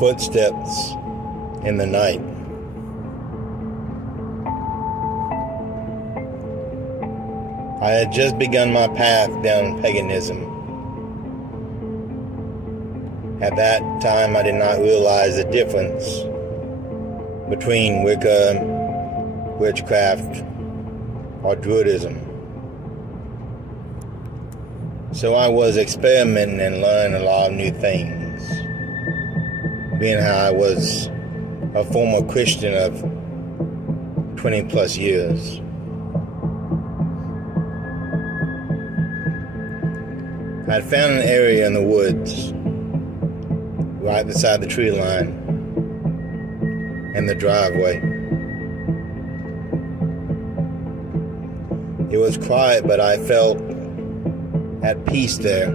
Footsteps in the night. I had just begun my path down paganism. At that time, I did not realize the difference between Wicca, witchcraft, or Druidism. So I was experimenting and learning a lot of new things. Being how I was a former Christian of 20 plus years. I had found an area in the woods right beside the tree line and the driveway. It was quiet, but I felt at peace there,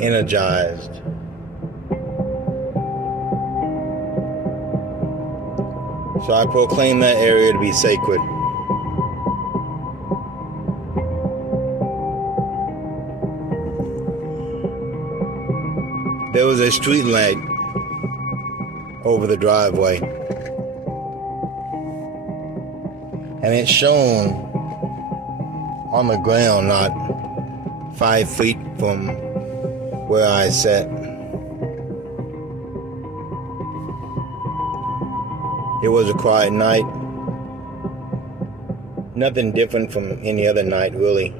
energized. So I proclaimed that area to be sacred. There was a street light over the driveway, and it shone on the ground not 5 feet from where I sat. It was a quiet night, nothing different from any other night, really.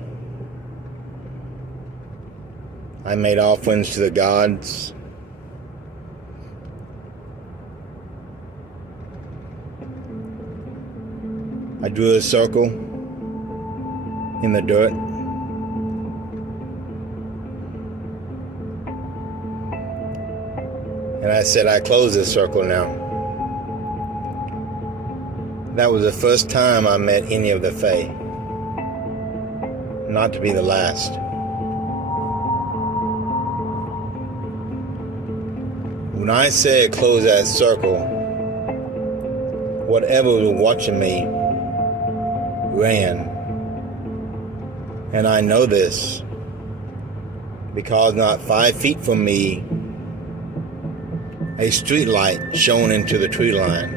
I made offerings to the gods. I drew a circle in the dirt. And I said, I close this circle now. That was the first time I met any of the Fae. Not to be the last. When I said close that circle, whatever was watching me ran. And I know this because not 5 feet from me, a street light shone into the tree line.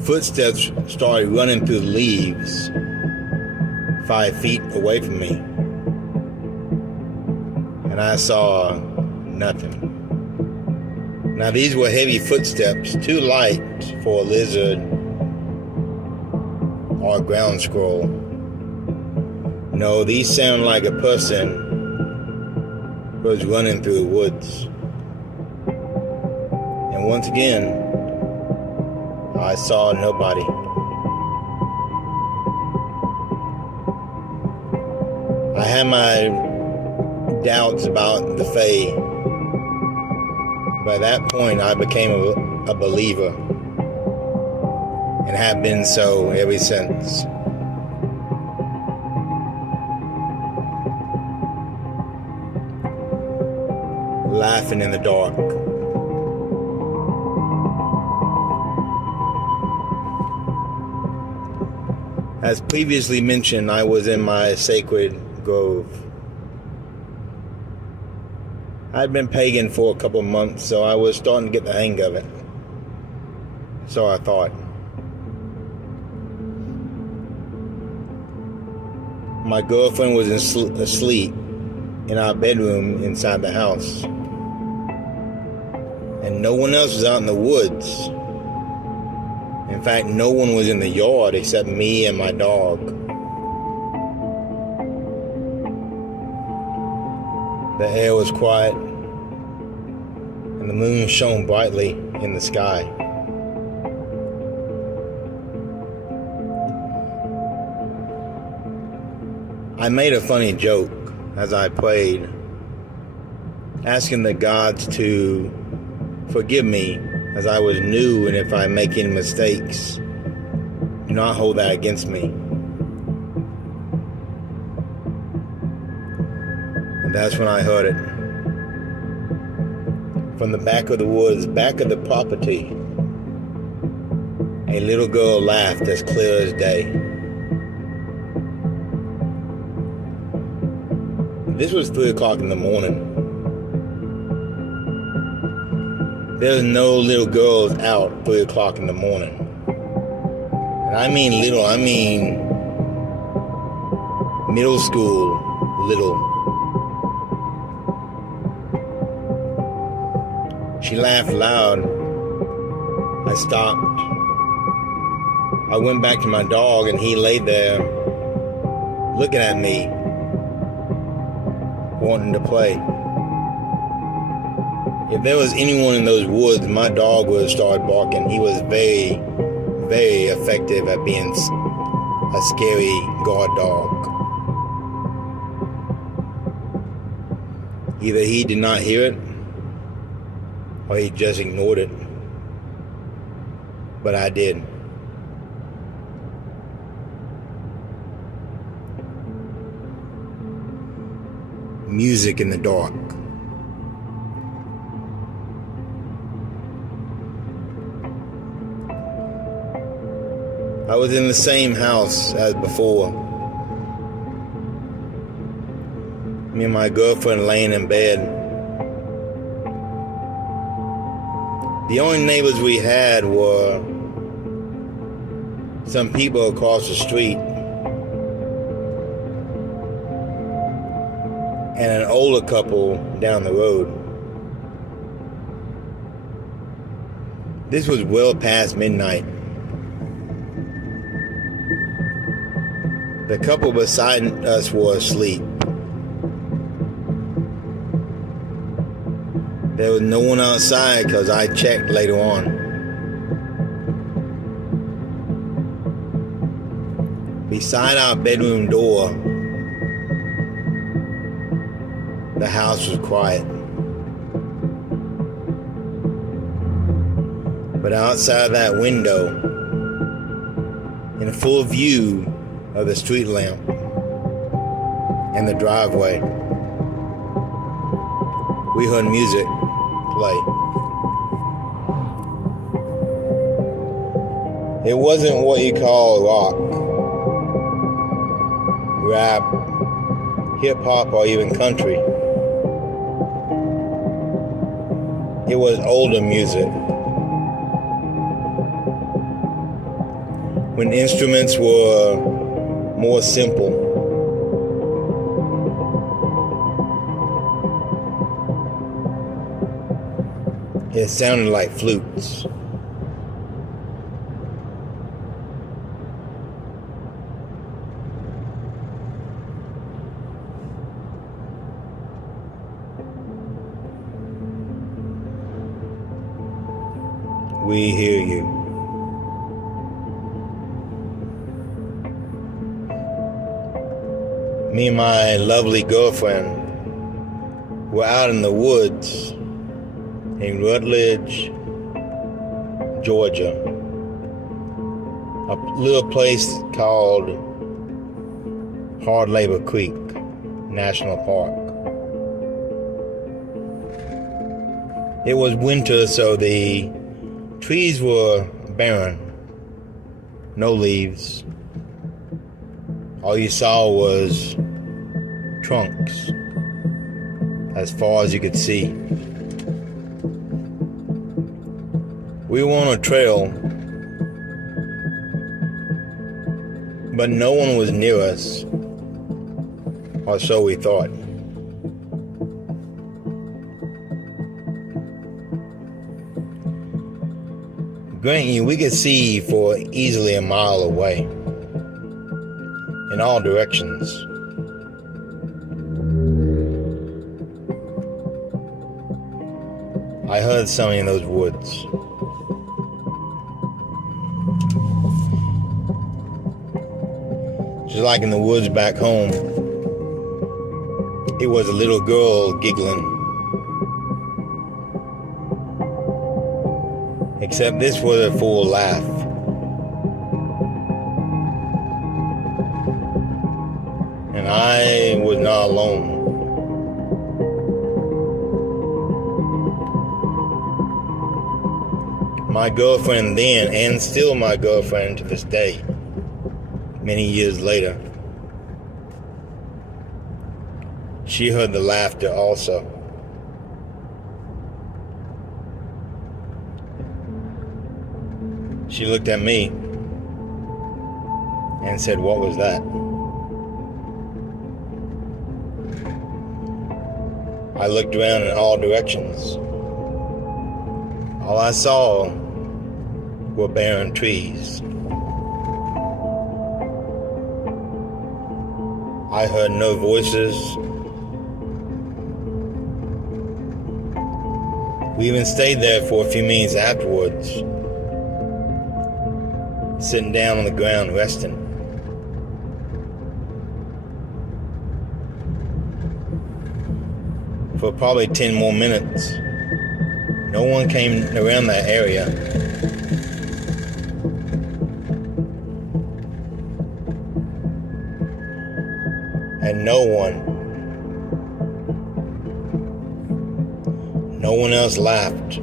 Footsteps started running through the leaves 5 feet away from me. And I saw nothing. Now these were heavy footsteps, too light for a lizard or a ground squirrel. No, these sound like a person who was running through the woods. And once again, I saw nobody. I had my doubts about the Fae. By that point, I became a believer and have been so ever since. Laughing in the dark. As previously mentioned, I was in my sacred grove. I'd been pagan for a couple months, so I was starting to get the hang of it. So I thought. My girlfriend was asleep in our bedroom inside the house. And no one else was out in the woods. In fact, no one was in the yard except me and my dog. The air was quiet, and the moon shone brightly in the sky. I made a funny joke as I prayed, asking the gods to forgive me as I was new, and if I make any mistakes, do not hold that against me. And that's when I heard it. From the back of the woods, back of the property, a little girl laughed as clear as day. This was 3 o'clock in the morning. There's no little girls out 3 o'clock in the morning. And I mean little, I mean middle school little. She laughed loud. I stopped. I went back to my dog and he lay there looking at me, wanting to play. If there was anyone in those woods, my dog would have started barking. He was very, very effective at being a scary guard dog. Either he did not hear it, or he just ignored it. But I did. Music in the dark. I was in the same house as before. Me and my girlfriend laying in bed. The only neighbors we had were some people across the street and an older couple down the road. This was well past midnight. The couple beside us were asleep. There was no one outside because I checked later on. Beside our bedroom door, the house was quiet. But outside that window, in full view of the street lamp and the driveway, we heard music play. It wasn't what you call rock, rap, hip-hop, or even country. It was older music, when instruments were more simple. It sounded like flutes. We hear you. Me and my lovely girlfriend were out in the woods in Rutledge, Georgia, a little place called Hard Labor Creek National Park. It was winter, so the trees were barren, no leaves. All you saw was trunks as far as you could see. We were on a trail, but no one was near us, or so we thought. Grant you, we could see for easily a mile away, in all directions. I heard something in those woods. Just like in the woods back home, it was a little girl giggling. Except this was a full laugh. And I was not alone. My girlfriend then, and still my girlfriend to this day, many years later, She heard the laughter also. She looked at me and said, "What was that?" I looked around in all directions. All I saw were barren trees. I heard no voices. We even stayed there for a few minutes afterwards, sitting down on the ground resting. For probably 10 more minutes. No one came around that area. And no one else laughed.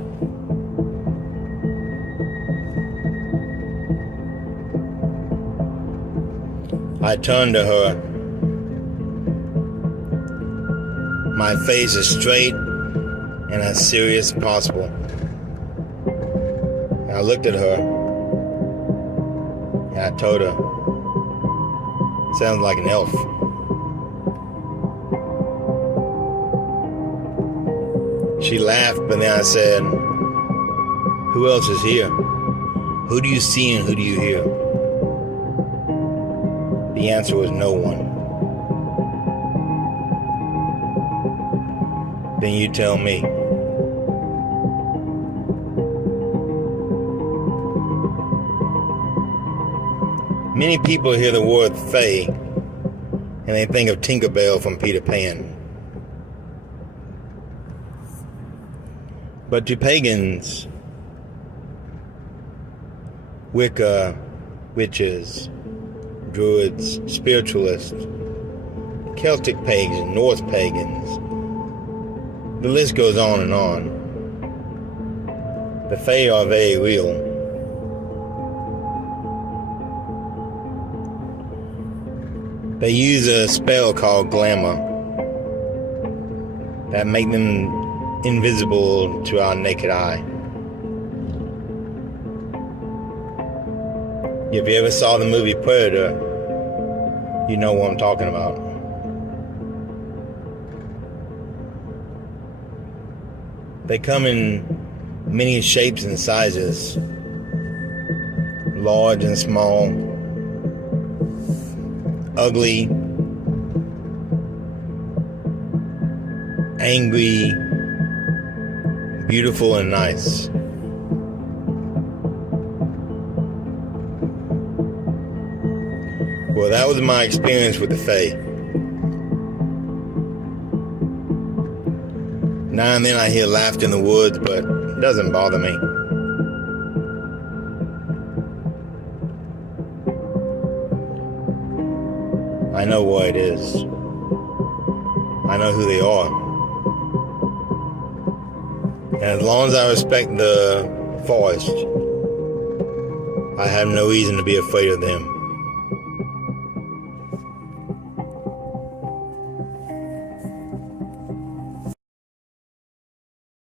I turned to her. My face as straight and as serious as possible. And I looked at her and I told her, "Sounds like an elf." She laughed, but then I said, "Who else is here? Who do you see and who do you hear?" The answer was no one. Then you tell me. Many people hear the word fae and they think of Tinkerbell from Peter Pan. But to pagans, Wicca, witches, druids, spiritualists, Celtic pagans, Norse pagans, the list goes on and on. The fae are very real. They use a spell called glamour that make them invisible to our naked eye. If you ever saw the movie Predator, you know what I'm talking about. They come in many shapes and sizes, large and small, ugly, angry, beautiful, and nice. Well, that was my experience with the Fae. Now and then I hear laughter in the woods, but it doesn't bother me. I know what it is. I know who they are. And as long as I respect the forest, I have no reason to be afraid of them.